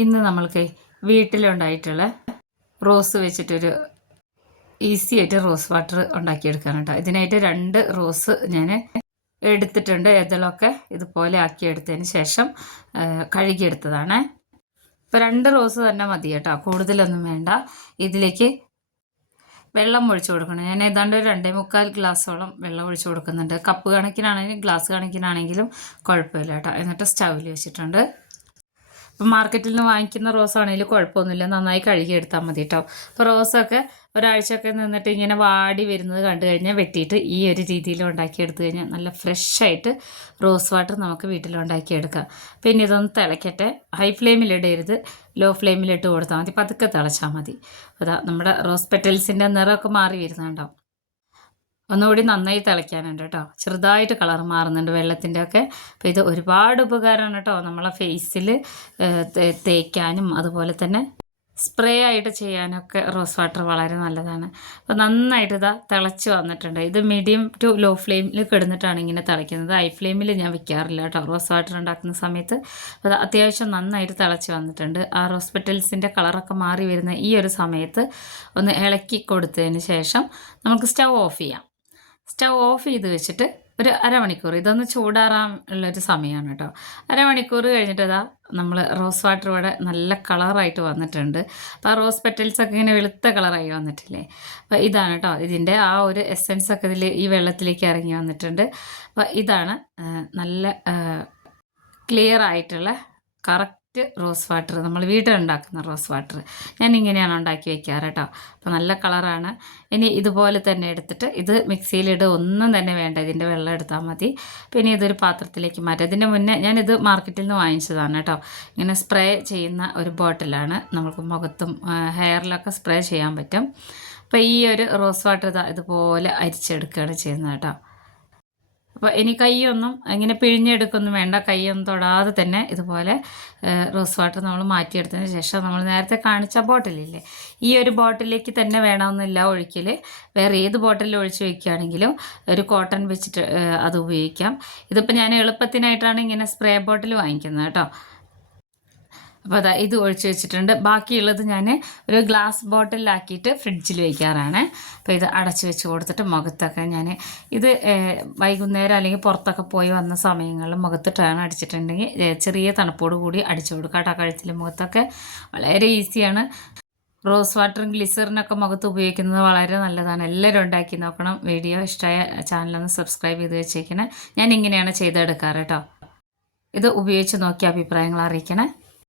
ഇന്ന് നമ്മൾക്ക് വീട്ടിലുണ്ടായിട്ടുള്ള റോസ് വെച്ചിട്ടൊരു ഈസി ആയിട്ട് റോസ് വാട്ടർ ഉണ്ടാക്കിയെടുക്കാൻ കേട്ടോ. ഇതിനായിട്ട് 2 റോസ് ഞാൻ എടുത്തിട്ടുണ്ട്. ഇതളൊക്കെ ഇതുപോലെ ആക്കിയെടുത്തതിന് ശേഷം കഴുകിയെടുത്തതാണ്. ഇപ്പോൾ 2 റോസ് തന്നെ മതി കേട്ടോ, കൂടുതലൊന്നും വേണ്ട. ഇതിലേക്ക് വെള്ളം ഒഴിച്ചു കൊടുക്കണം. ഞാൻ ഏതാണ്ട് 2.25 ഗ്ലാസ്സോളം വെള്ളം ഒഴിച്ചു കൊടുക്കുന്നുണ്ട്. കപ്പ് കണക്കിനാണെങ്കിലും ഗ്ലാസ് കണക്കിനാണെങ്കിലും കുഴപ്പമില്ല കേട്ടോ. എന്നിട്ട് സ്റ്റൗവിൽ വെച്ചിട്ടുണ്ട്. ഇപ്പം മാർക്കറ്റിൽ നിന്ന് വാങ്ങിക്കുന്ന റോസാണെങ്കിൽ കുഴപ്പമൊന്നുമില്ല, നന്നായി കഴുകിയെടുത്താൽ മതി കേട്ടോ. അപ്പോൾ റോസൊക്കെ ഒരാഴ്ചയൊക്കെ നിന്നിട്ട് ഇങ്ങനെ വാടി വരുന്നത് കണ്ടു കഴിഞ്ഞാൽ വെട്ടിയിട്ട് ഈ ഒരു രീതിയിൽ ഉണ്ടാക്കിയെടുത്തു കഴിഞ്ഞാൽ നല്ല ഫ്രഷായിട്ട് റോസ് വാട്ടർ നമുക്ക് വീട്ടിലുണ്ടാക്കിയെടുക്കാം. പിന്നെ ഇതൊന്ന് തിളയ്ക്കട്ടെ. ഹൈ ഫ്ലെയിമിലിടരുത്, ലോ ഫ്ലെയിമിലിട്ട് കൊടുത്താൽ മതി. പതുക്കെ തിളച്ചാൽ മതി. അതാ നമ്മുടെ റോസ് പെറ്റൽസിൻ്റെ നിറമൊക്കെ മാറി വരുന്നുണ്ടാവും. ഒന്നുകൂടി നന്നായി തിളയ്ക്കാനുണ്ട് കേട്ടോ. ചെറുതായിട്ട് കളർ മാറുന്നുണ്ട് വെള്ളത്തിൻ്റെ ഒക്കെ. അപ്പോൾ ഇത് ഒരുപാട് ഉപകാരമാണ് കേട്ടോ. നമ്മളെ ഫേസിൽ തേക്കാനും അതുപോലെ തന്നെ സ്പ്രേ ആയിട്ട് ചെയ്യാനൊക്കെ റോസ് വാട്ടർ വളരെ നല്ലതാണ്. അപ്പോൾ നന്നായിട്ട് ഇതാ തിളച്ച് വന്നിട്ടുണ്ട്. ഇത് മീഡിയം ടു ലോ ഫ്ലെയിമിൽ കിടന്നിട്ടാണ് ഇങ്ങനെ തിളയ്ക്കുന്നത്. ഹൈ ഫ്ലെയിമിൽ ഞാൻ വെക്കാറില്ല കേട്ടോ റോസ് വാട്ടർ ഉണ്ടാക്കുന്ന സമയത്ത്. അപ്പോൾ അത്യാവശ്യം നന്നായിട്ട് തിളച്ച് വന്നിട്ടുണ്ട്. ആ റോസ് പെറ്റൽസിൻ്റെ കളറൊക്കെ മാറി വരുന്ന ഈ ഒരു സമയത്ത് ഒന്ന് ഇളക്കി കൊടുത്തതിന് ശേഷം നമുക്ക് സ്റ്റൗ ഓഫ് ചെയ്യാം. സ്റ്റൗ ഓഫ് ചെയ്ത് വെച്ചിട്ട് ഒരു അരമണിക്കൂർ ഇതൊന്ന് ചൂടാറാൻ ഉള്ളൊരു സമയമാണ് കേട്ടോ. അരമണിക്കൂർ കഴിഞ്ഞിട്ട് ഇതാ നമ്മൾ റോസ് വാട്ടർ ഇവിടെ നല്ല കളറായിട്ട് വന്നിട്ടുണ്ട്. അപ്പോൾ ആ റോസ് പെറ്റൽസൊക്കെ ഇങ്ങനെ വെളുത്ത കളറായി വന്നിട്ടില്ലേ. അപ്പോൾ ഇതാണ് കേട്ടോ ഇതിൻ്റെ ആ ഒരു എസെൻസൊക്കെ ഇതിൽ ഈ വെള്ളത്തിലേക്ക് ഇറങ്ങി വന്നിട്ടുണ്ട്. അപ്പോൾ ഇതാണ് നല്ല ക്ലിയർ ആയിട്ടുള്ള കറക്റ്റ് റോസ് വാട്ടർ, നമ്മൾ വീട്ടിലുണ്ടാക്കുന്ന റോസ് വാട്ടർ. ഞാൻ ഇങ്ങനെയാണ് ഉണ്ടാക്കി വെക്കാറ് കേട്ടോ. അപ്പോൾ നല്ല കളറാണ്. ഇനി ഇതുപോലെ തന്നെ എടുത്തിട്ട് ഇത് മിക്സിയിലിട്ട് ഒന്നും തന്നെ വേണ്ട, ഇതിൻ്റെ വെള്ളം എടുത്താൽ മതി. പിന്നെ ഇതൊരു പാത്രത്തിലേക്ക് മാറ്റാം. ഇതിൻ്റെ മുന്നേ ഞാനിത് മാർക്കറ്റിൽ നിന്ന് വാങ്ങിച്ചതാണ് കേട്ടോ. ഇങ്ങനെ സ്പ്രേ ചെയ്യുന്ന ഒരു ബോട്ടിലാണ്. നമുക്ക് മുഖത്തും ഹെയറിലൊക്കെ സ്പ്രേ ചെയ്യാൻ പറ്റും. അപ്പോൾ ഈ ഒരു റോസ് വാട്ടർ ഇതുപോലെ അരിച്ചെടുക്കുകയാണ് ചെയ്യുന്നത് കേട്ടോ. അപ്പോൾ ഇനി കൈയൊന്നും ഇങ്ങനെ പിഴിഞ്ഞെടുക്കൊന്നും വേണ്ട, കൈയൊന്നും തൊടാതെ തന്നെ ഇതുപോലെ റോസ് വാട്ടർ നമ്മൾ മാറ്റിയെടുത്തതിന് ശേഷം നമ്മൾ നേരത്തെ കാണിച്ച ബോട്ടിലില്ലേ, ഈ ഒരു ബോട്ടിലേക്ക് തന്നെ വേണമെന്നില്ല ഒഴിക്കൽ. വേറെ ഏത് ബോട്ടിലിൽ ഒഴിച്ച് വയ്ക്കുകയാണെങ്കിലും ഒരു കോട്ടൺ വെച്ചിട്ട് അത് ഉപയോഗിക്കാം. ഇതിപ്പോൾ ഞാൻ എളുപ്പത്തിനായിട്ടാണ് ഇങ്ങനെ സ്പ്രേ ബോട്ടിൽ വാങ്ങിക്കുന്നത് കേട്ടോ. അപ്പോൾ അതാ ഇത് ഒഴിച്ച് വെച്ചിട്ടുണ്ട്. ബാക്കിയുള്ളത് ഞാൻ ഒരു ഗ്ലാസ് ബോട്ടിലാക്കിയിട്ട് ഫ്രിഡ്ജിൽ വയ്ക്കാറാണ്. അപ്പോൾ ഇത് അടച്ച് വെച്ച് കൊടുത്തിട്ട് മുഖത്തൊക്കെ ഞാൻ ഇത് വൈകുന്നേരം അല്ലെങ്കിൽ പുറത്തൊക്കെ പോയി വന്ന സമയങ്ങളിൽ മുഖത്ത് ടേൺ അടിച്ചിട്ടുണ്ടെങ്കിൽ ചെറിയ തണുപ്പോട് കൂടി അടിച്ചു കൊടുക്കുക കേട്ടോ. കഴുത്തിൽ മുഖത്തൊക്കെ വളരെ ഈസിയാണ്. റോസ് വാട്ടറും ഗ്ലിസറിനൊക്കെ മുഖത്ത് ഉപയോഗിക്കുന്നത് വളരെ നല്ലതാണ്. എല്ലാവരും ഉണ്ടാക്കി നോക്കണം. വീഡിയോ ഇഷ്ടമായ ചാനലൊന്ന് സബ്സ്ക്രൈബ് ചെയ്ത് വെച്ചേക്കണേ. ഞാൻ ഇങ്ങനെയാണ് ചെയ്തെടുക്കാറ് കേട്ടോ. ഇത് ഉപയോഗിച്ച് നോക്കി അഭിപ്രായങ്ങൾ അറിയിക്കണേ.